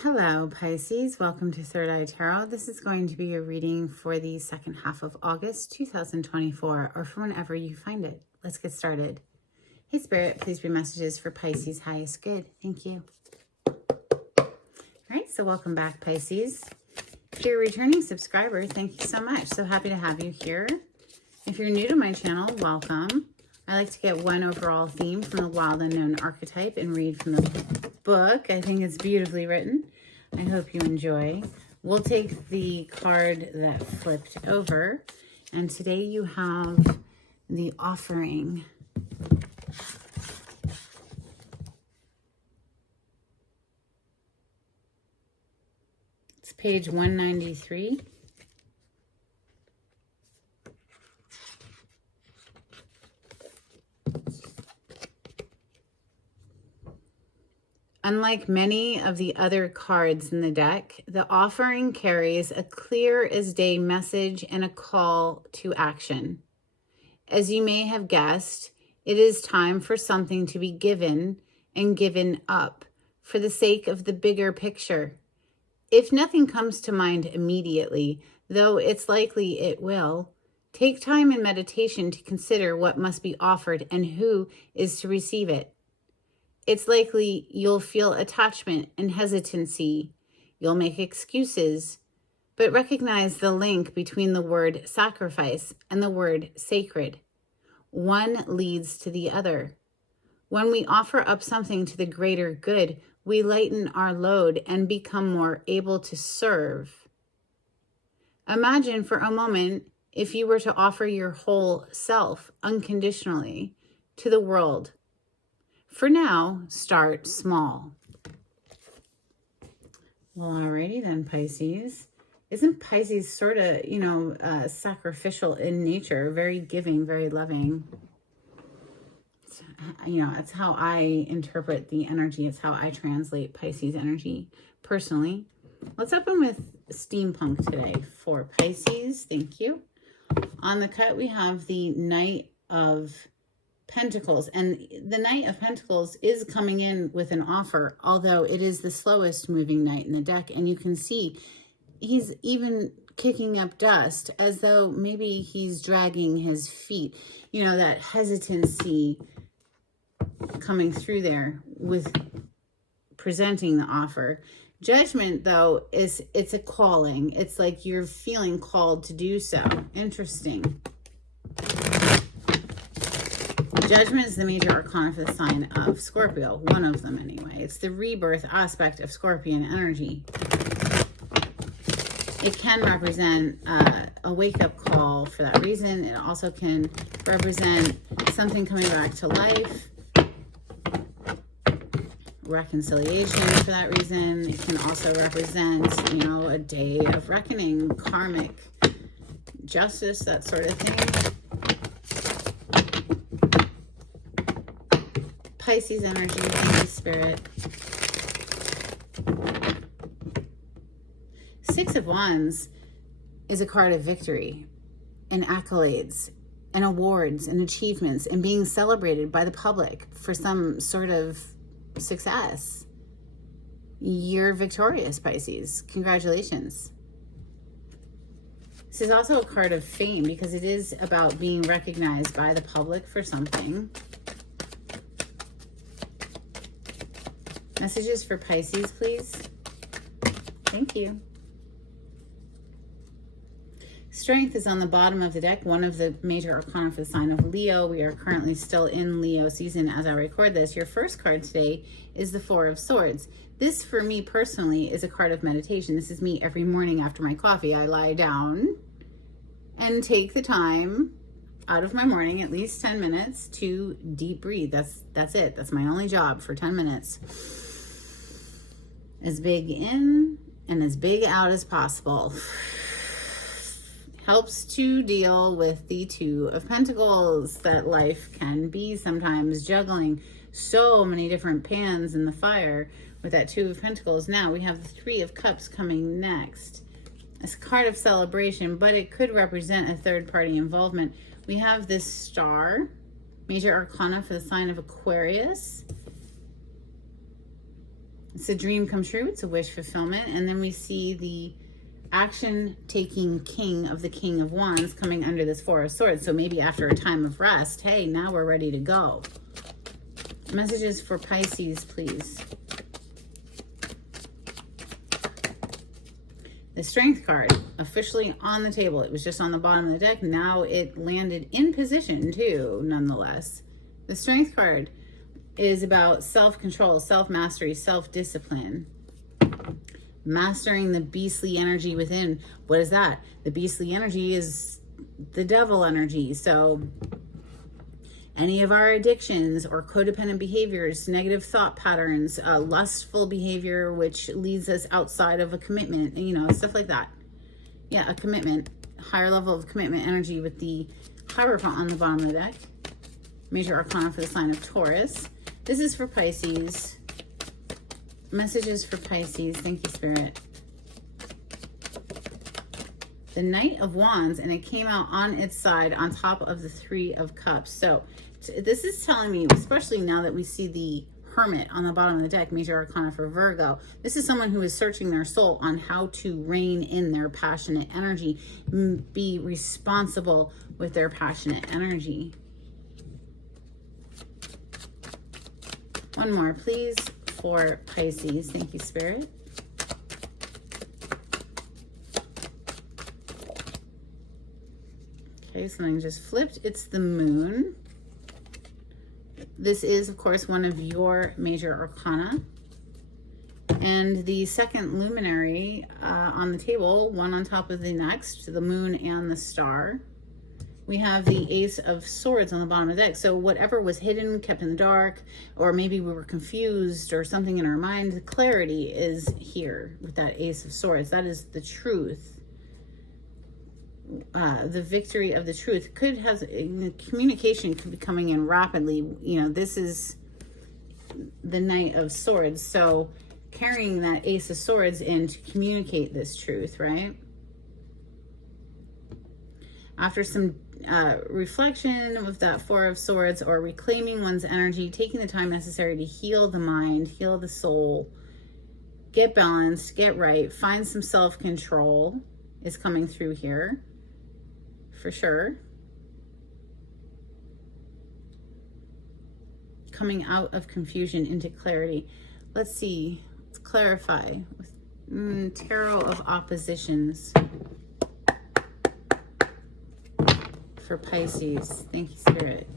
Hello, Pisces. Welcome to Third Eye Tarot. This is going to be a reading for the second half of August 2024, or for whenever you find it. Let's get started. Hey, Spirit, please read messages for Pisces' highest good. Thank you. All right, so welcome back, Pisces. If you're a returning subscriber, thank you so much. So happy to have you here. If you're new to my channel, welcome. I like to get one overall theme from the Wild Unknown archetype and read from the book. I think it's beautifully written. I hope you enjoy. We'll take the card that flipped over, and today you have the Offering. It's page 193. Unlike many of the other cards in the deck, the Offering carries a clear as day message and a call to action. As you may have guessed, it is time for something to be given and given up for the sake of the bigger picture. If nothing comes to mind immediately, though it's likely it will, take time in meditation to consider what must be offered and who is to receive it. It's likely you'll feel attachment and hesitancy. You'll make excuses, but recognize the link between the word sacrifice and the word sacred. One leads to the other. When we offer up something to the greater good, we lighten our load and become more able to serve. Imagine for a moment if you were to offer your whole self unconditionally to the world. For now, start small. Well, alrighty then, Pisces. Isn't Pisces sort of, sacrificial in nature, very giving, very loving? It's how I interpret the energy. It's how I translate Pisces energy personally. Let's open with steampunk today for Pisces. Thank you. On the cut, we have the Knight of Pentacles, and the Knight of Pentacles is coming in with an offer, although it is the slowest moving knight in the deck, and you can see he's even kicking up dust as though maybe he's dragging his feet. That hesitancy coming through there with presenting the offer. Judgment, though, it's a calling. It's like you're feeling called to do so. Interesting. Judgment is the major arcana for the sign of Scorpio, one of them anyway. It's the rebirth aspect of Scorpion energy. It can represent a wake-up call for that reason. It also can represent something coming back to life, reconciliation for that reason. It can also represent, a day of reckoning, karmic justice, that sort of thing. Pisces energy, thank you, Spirit. Six of Wands is a card of victory and accolades and awards and achievements and being celebrated by the public for some sort of success. You're victorious, Pisces. Congratulations. This is also a card of fame because it is about being recognized by the public for something. Messages for Pisces, please. Thank you. Strength is on the bottom of the deck, one of the major arcana for the sign of Leo. We are currently still in Leo season as I record this. Your first card today is the Four of Swords. This, for me personally, is a card of meditation. This is me every morning after my coffee. I lie down and take the time out of my morning, at least 10 minutes, to deep breathe. That's it. That's my only job for 10 minutes. As big in and as big out as possible. Helps to deal with the Two of Pentacles, that life can be sometimes juggling so many different pans in the fire with that Two of Pentacles. Now we have the Three of Cups coming next. It's a card of celebration, but it could represent a third-party involvement. We have this Star, major arcana for the sign of Aquarius. It's a dream come true. It's a wish fulfillment. And then we see the action-taking king of the King of Wands coming under this Four of Swords. So maybe after a time of rest, hey, now we're ready to go. Messages for Pisces, please. The Strength card, officially on the table. It was just on the bottom of the deck. Now it landed in position too, nonetheless. The Strength card is about self-control, self-mastery, self-discipline. Mastering the beastly energy within. What is that? The beastly energy is the devil energy. So any of our addictions or codependent behaviors, negative thought patterns, lustful behavior, which leads us outside of a commitment, you know, stuff like that. Yeah, a commitment, higher level of commitment energy with the Hierophant on the bottom of the deck. Major Arcana for the sign of Taurus. This is for Pisces. Messages for Pisces. Thank you, Spirit. The Knight of Wands, and it came out on its side on top of the Three of Cups. So this is telling me, especially now that we see the Hermit on the bottom of the deck, Major Arcana for Virgo, this is someone who is searching their soul on how to rein in their passionate energy, be responsible with their passionate energy. One more, please, for Pisces. Thank you, Spirit. Okay, something just flipped. It's the Moon. This is, of course, one of your major arcana. And the second luminary on the table, one on top of the next, the Moon and the Star. We have the Ace of Swords on the bottom of the deck. So whatever was hidden, kept in the dark, or maybe we were confused or something in our mind, the clarity is here with that Ace of Swords. That is the truth. The victory of the truth could have, communication could be coming in rapidly. You know, this is the Knight of Swords. So carrying that Ace of Swords in to communicate this truth, right? After some reflection with that Four of Swords, or reclaiming one's energy, taking the time necessary to heal the mind, heal the soul, get balanced, get right, find some self-control is coming through here for sure. Coming out of confusion into clarity. Let's see, let's clarify. Tarot of Oppositions for Pisces. Thank you, Spirit.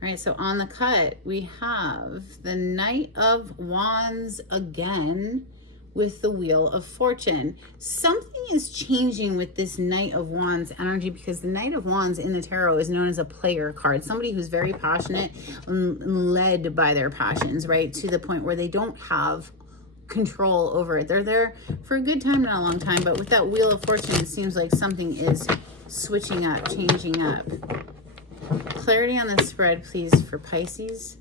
All right, so on the cut, we have the Knight of Wands again with the Wheel of Fortune. Something is changing with this Knight of Wands energy, because the Knight of Wands in the tarot is known as a player card. Somebody who's very passionate and led by their passions, right? To the point where they don't have control over it. They're there for a good time, not a long time, but with that Wheel of Fortune, it seems like something is switching up, changing up. Clarity on the spread, please, for Pisces.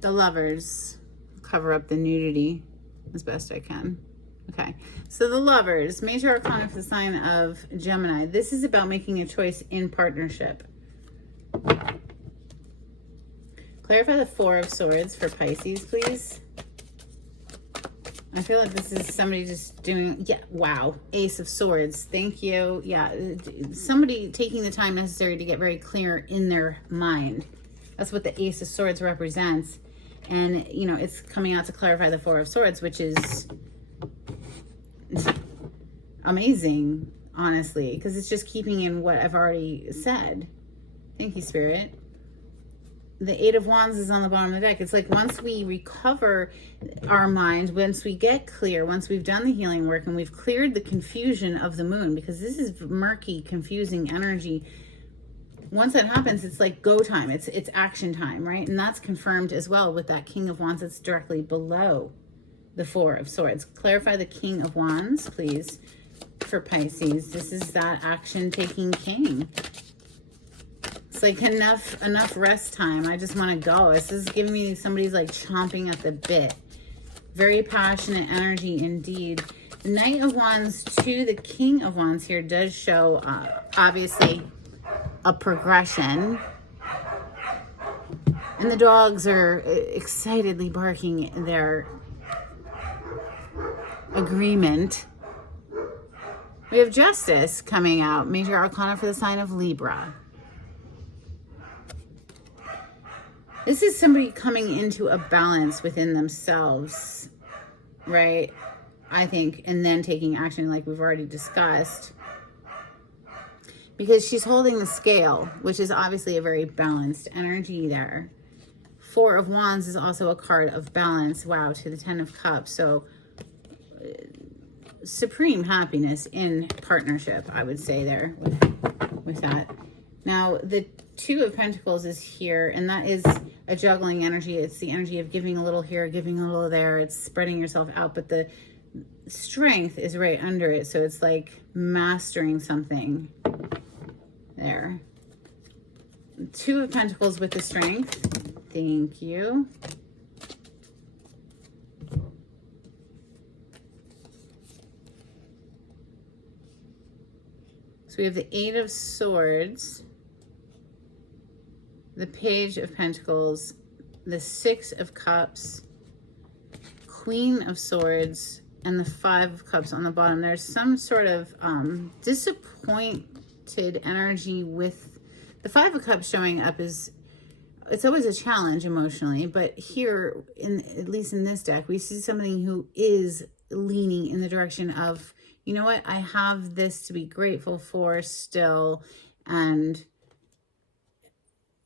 The Lovers. Cover up the nudity as best I can. Okay, so the Lovers, Major Arcana for the sign of Gemini. This is about making a choice in partnership. Clarify the Four of Swords for Pisces, please. I feel like this is somebody just doing, yeah, wow, Ace of Swords. Thank you. Yeah, somebody taking the time necessary to get very clear in their mind. That's what the Ace of Swords represents. And, you know, it's coming out to clarify the Four of Swords, which is amazing, honestly, because it's just keeping in what I've already said. Thank you, Spirit. The Eight of Wands is on the bottom of the deck. It's like once we recover our mind, once we get clear, once we've done the healing work and we've cleared the confusion of the Moon, because this is murky, confusing energy. once that happens, it's like go time. It's action time, right? And that's confirmed as well with that King of Wands that's directly below the Four of Swords. Clarify the King of Wands, please, for Pisces. This is that action-taking king. It's like enough rest time. I just want to go. This is giving me somebody's like chomping at the bit. Very passionate energy indeed. The Knight of Wands to the King of Wands here does show, obviously, a progression. And the dogs are excitedly barking their agreement. We have Justice coming out. Major Arcana for the sign of Libra. This is somebody coming into a balance within themselves, right? I think, and then taking action like we've already discussed. Because she's holding the scale, which is obviously a very balanced energy there. Four of Wands is also a card of balance. Wow, to the Ten of Cups. So supreme happiness in partnership, I would say there with that. Now, the Two of Pentacles is here, and that is a juggling energy. It's the energy of giving a little here, giving a little there. It's spreading yourself out, but the Strength is right under it. So it's like mastering something there. Two of Pentacles with the Strength. Thank you. So we have the Eight of Swords, the Page of Pentacles, the Six of Cups, Queen of Swords, and the Five of Cups on the bottom. There's some sort of disappointed energy with the Five of Cups showing up. It's always a challenge emotionally, but here, at least in this deck, we see somebody who is leaning in the direction of, you know what, I have this to be grateful for still, and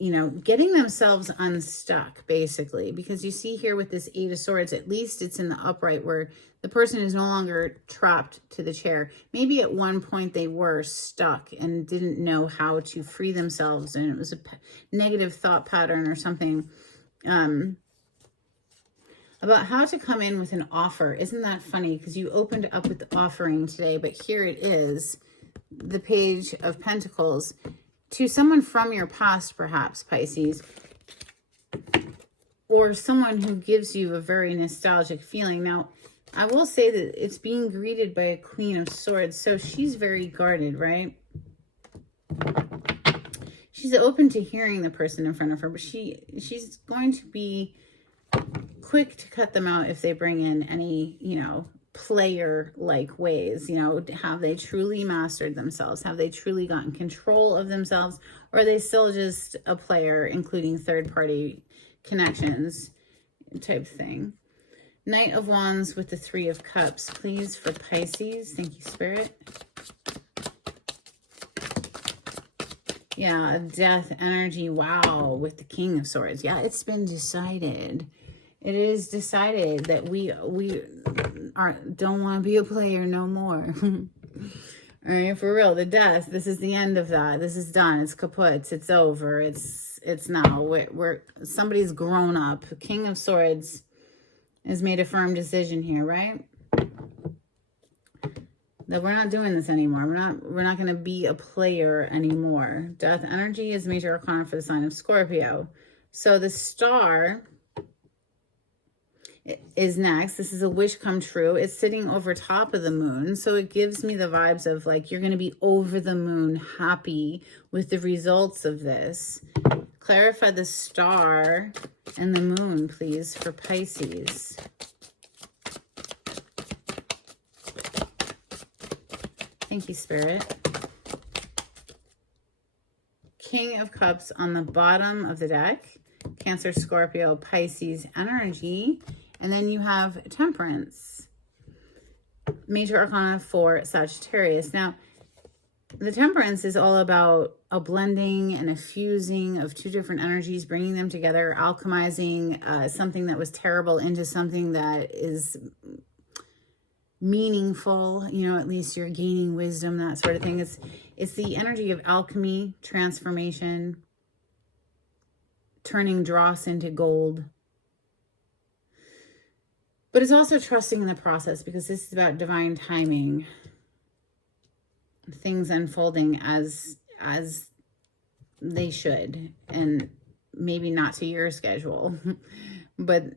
you know, getting themselves unstuck, basically. Because you see here with this Eight of Swords, at least it's in the upright where the person is no longer trapped to the chair. Maybe at one point they were stuck and didn't know how to free themselves, and it was a negative thought pattern or something about how to come in with an offer. Isn't that funny? Because you opened up with the offering today, but here it is, the Page of Pentacles, to someone from your past, perhaps, Pisces, or someone who gives you a very nostalgic feeling. Now, I will say that it's being greeted by a Queen of Swords, so she's very guarded, right? She's open to hearing the person in front of her, but she's going to be quick to cut them out if they bring in any, you know, player-like ways. You know, have they truly mastered themselves? Have they truly gotten control of themselves? Or are they still just a player, including third-party connections type thing? Knight of Wands with the Three of Cups, please, for Pisces. Thank you, Spirit. Yeah, death energy. Wow, with the King of Swords. Yeah, it's been decided. It is decided that we don't want to be a player no more. All right, for real, the death, this is the end of that. This is done. It's kaput. It's over. It's now. We're somebody's grown up. King of Swords has made a firm decision here, right? That we're not doing this anymore. We're not going to be a player anymore. Death energy is major arcana for the sign of Scorpio. So the Star is next. This is a wish come true. It's sitting over top of the moon. So it gives me the vibes of like, you're going to be over the moon happy with the results of this. Clarify the Star and the moon, please, for Pisces. Thank you, Spirit. King of Cups on the bottom of the deck. Cancer, Scorpio, Pisces energy. And then you have Temperance. Major Arcana for Sagittarius. Now, the Temperance is all about a blending and a fusing of two different energies, bringing them together, alchemizing something that was terrible into something that is meaningful, you know, at least you're gaining wisdom, that sort of thing. It's the energy of alchemy, transformation, turning dross into gold. But it's also trusting in the process, because this is about divine timing, things unfolding as they should, and maybe not to your schedule. But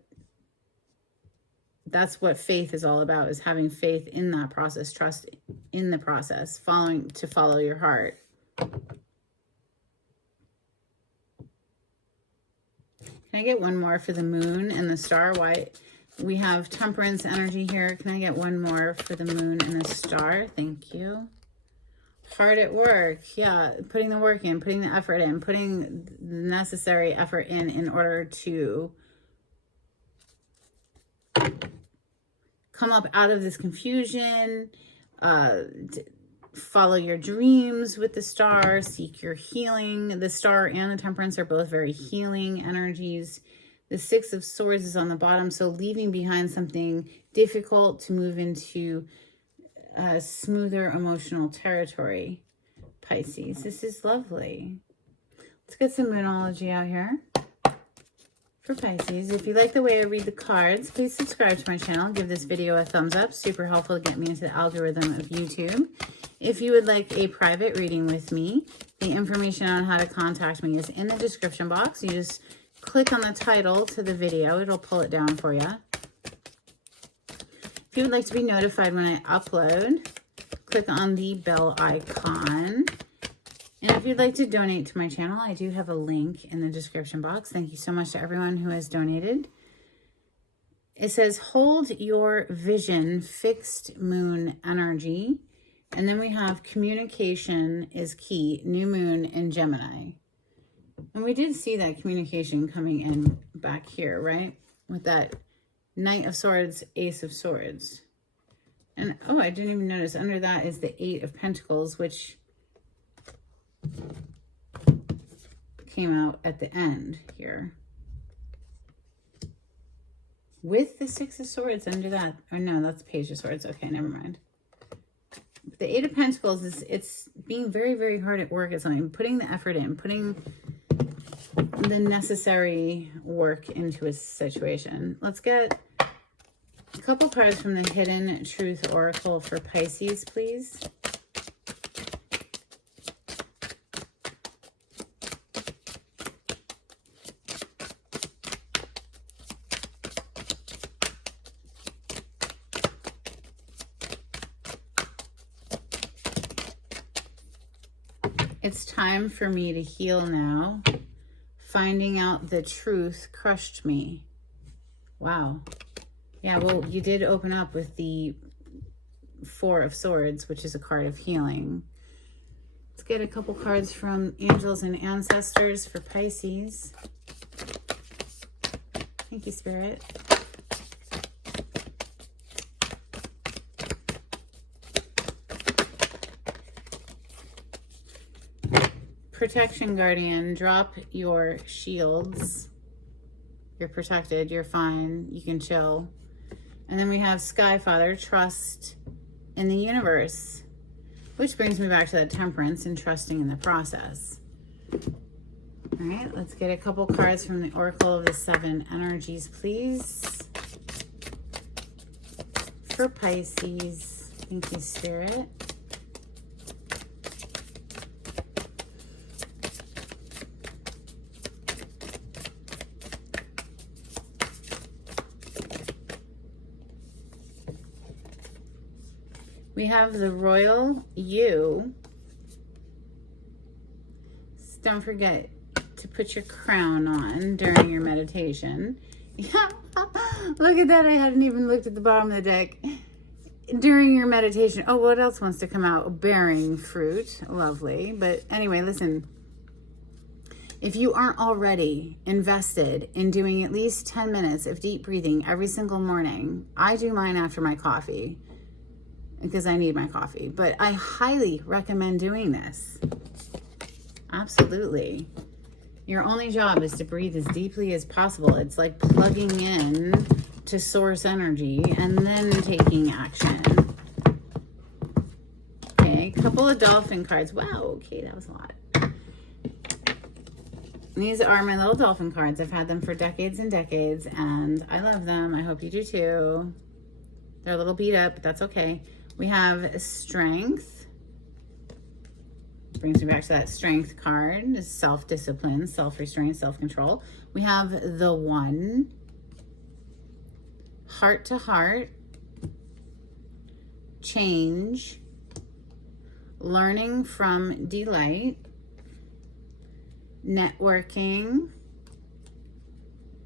that's what faith is all about, is having faith in that process, trust in the process, follow your heart. Can I get one more for the moon and the star? Why we have temperance energy here. Can I get one more for the moon and the star? Thank you. Hard at work. Yeah, putting the work in, putting the effort in, putting the necessary effort in order to come up out of this confusion, follow your dreams with the star, seek your healing. The star and the temperance are both very healing energies. The Six of Swords is on the bottom, so leaving behind something difficult to move into smoother emotional territory, Pisces. This is lovely. Let's get some Moonology out here for Pisces. If you like the way I read the cards, please subscribe to my channel. Give this video a thumbs up. Super helpful to get me into the algorithm of YouTube. If you would like a private reading with me, the information on how to contact me is in the description box. You just click on the title to the video. It'll pull it down for you. If you would like to be notified when I upload, click on the bell icon. And if you'd like to donate to my channel, I do have a link in the description box. Thank you so much to everyone who has donated. It says, hold your vision, fixed moon energy. And then we have communication is key, new moon in Gemini. And we did see that communication coming in back here, right? With that Knight of Swords, Ace of Swords. And, oh, I didn't even notice. Under that is the Eight of Pentacles, which came out at the end here. With the Six of Swords under that. Oh, no, that's Page of Swords. Okay, never mind. The Eight of Pentacles is, it's being very, very hard at work at something. Putting the effort in, putting the necessary work into a situation. Let's get a couple cards from the Hidden Truth Oracle for Pisces, please. It's time for me to heal now. Finding out the truth crushed me. Wow. Yeah, well, you did open up with the Four of Swords, which is a card of healing. Let's get a couple cards from Angels and Ancestors for Pisces. Thank you, Spirit. Protection Guardian, drop your shields. You're protected, you're fine, you can chill. And then we have Sky Father, trust in the universe. Which brings me back to that temperance and trusting in the process. All right, let's get a couple cards from the Oracle of the Seven Energies, please. For Pisces. Thank you, Spirit. We have the Royal You. Don't forget to put your crown on during your meditation. Yeah, look at that. I hadn't even looked at the bottom of the deck. During your meditation. Oh, what else wants to come out? Bearing fruit. Lovely. But anyway, listen. If you aren't already invested in doing at least 10 minutes of deep breathing every single morning, I do mine after my coffee, because I need my coffee. But I highly recommend doing this. Absolutely. Your only job is to breathe as deeply as possible. It's like plugging in to source energy and then taking action. Okay, a couple of dolphin cards. Wow, okay, that was a lot. These are my little dolphin cards. I've had them for decades and decades, and I love them. I hope you do too. They're a little beat up, but that's okay. We have strength. Brings me back to that strength card. Self-discipline, self-restraint, self-control. We have the one. Heart to heart. Change. Learning from delight. Networking.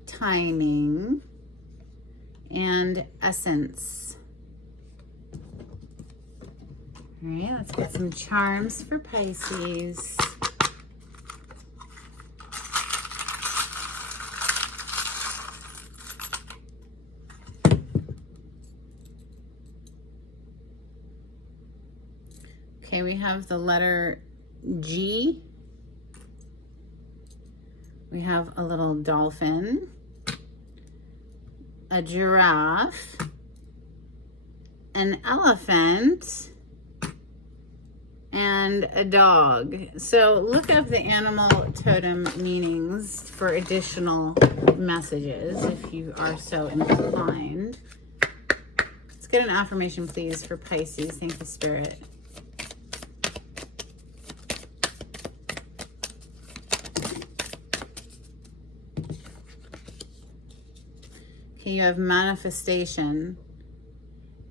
Timing. And essence. All right, let's get some charms for Pisces. Okay, we have the letter G. We have a little dolphin, a giraffe, an elephant, and a dog. So look up the animal totem meanings for additional messages if you are so inclined. Let's get an affirmation, please, for Pisces. Thank you, Spirit. Okay, you have manifestation.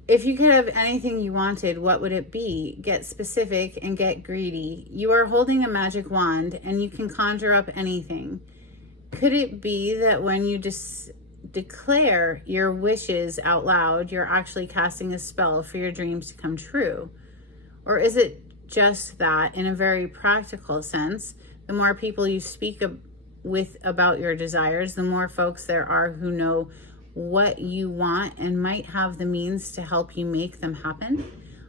If you could have anything you wanted, what would it be? Get specific and get greedy. You are holding a magic wand and you can conjure up anything. Could it be that when you declare your wishes out loud, you're actually casting a spell for your dreams to come true? Or is it just that, in a very practical sense, the more people you speak with about your desires, the more folks there are who know what you want and might have the means to help you make them happen?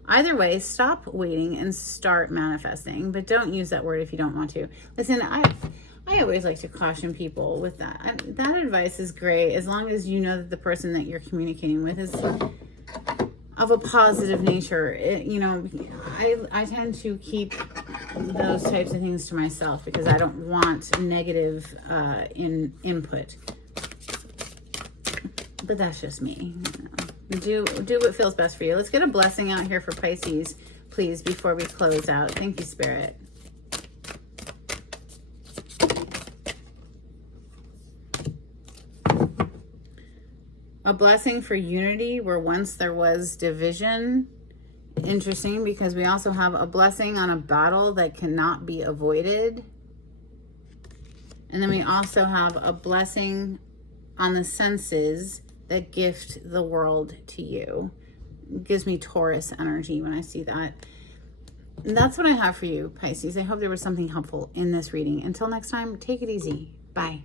Either way, stop waiting and start manifesting, but don't use that word if you don't want to. Listen, I always like to caution people with that. That advice is great as long as you know that the person that you're communicating with is of a positive nature. I tend to keep those types of things to myself because I don't want negative input. But that's just me. Do what feels best for you. Let's get a blessing out here for Pisces, please, before we close out. Thank you, Spirit. A blessing for unity where once there was division. Interesting, because we also have a blessing on a battle that cannot be avoided. And then we also have a blessing on the senses that gift the world to you. It gives me Taurus energy when I see that. And that's what I have for you, Pisces. I hope there was something helpful in this reading. Until next time, take it easy. Bye.